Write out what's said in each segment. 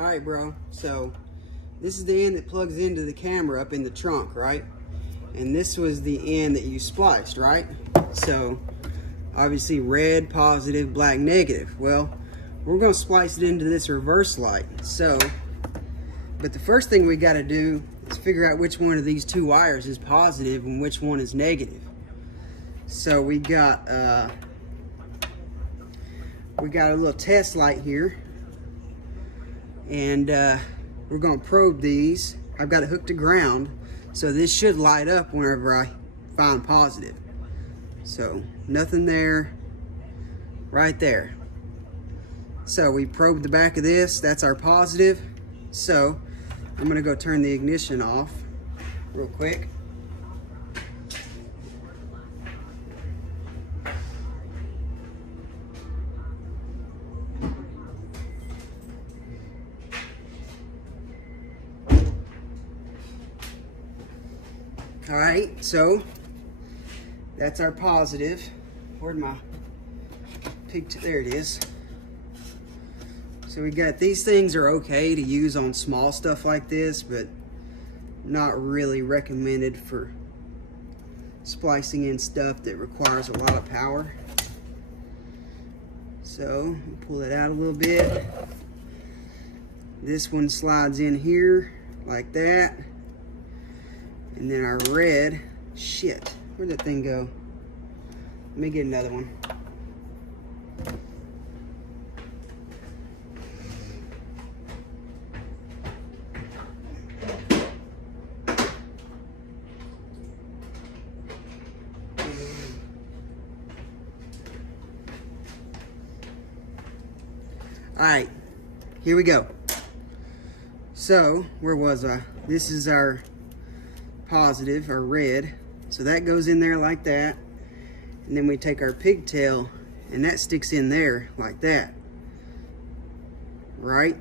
All right, bro. So this is the end that plugs into the camera up in the trunk, right? And this was the end that you spliced, right? So obviously red positive, black negative. Well, we're gonna splice it into this reverse light. So, but the first thing we gotta do is figure out which one of these two wires is positive and which one is negative. So we got a little test light here, and we're gonna probe these. I've got it hooked to ground, so this should light up whenever I find positive. So nothing there, right there. So we probed the back of this, that's our positive. So I'm gonna go turn the ignition off real quick. All right, so that's our positive. Where'd my there it is. So we got, these things are okay to use on small stuff like this, but not really recommended for splicing in stuff that requires a lot of power. So pull it out a little bit. This one slides in here like that. And then our red, shit, where'd that thing go? Let me get another one. All right, here we go. So, where was I? This is our positive, our red. So that goes in there like that. And then we take our pigtail and that sticks in there like that. Right?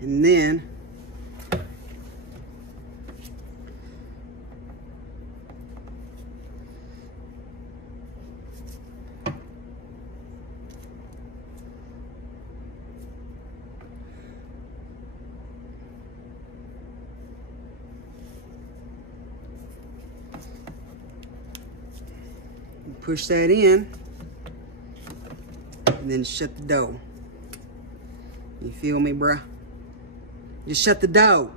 And then push that in and then shut the door. You feel me, bruh? Just shut the door.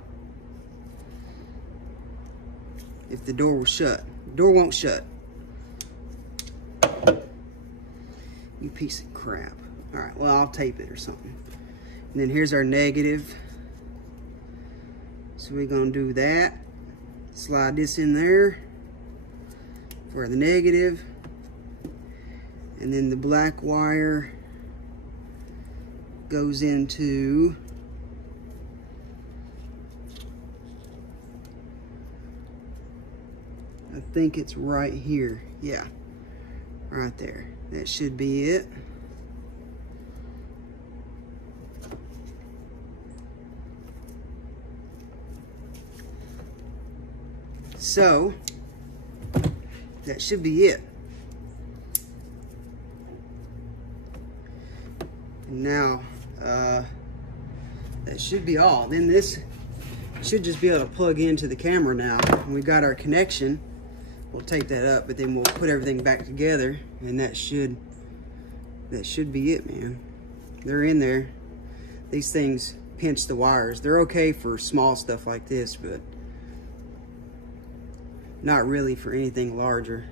If the door was shut. The door won't shut. You piece of crap. All right, well, I'll tape it or something. And then here's our negative. So we're gonna do that. Slide this in there for the negative. And then the black wire goes into I think it's right here. Yeah, right there. That should be it. So that should be it. Now, that should be all. Then this should just be able to plug into the camera now. And we've got our connection. We'll tape that up, but then we'll put everything back together, and that should be it, man. They're in there. These things pinch the wires. They're okay for small stuff like this, but not really for anything larger.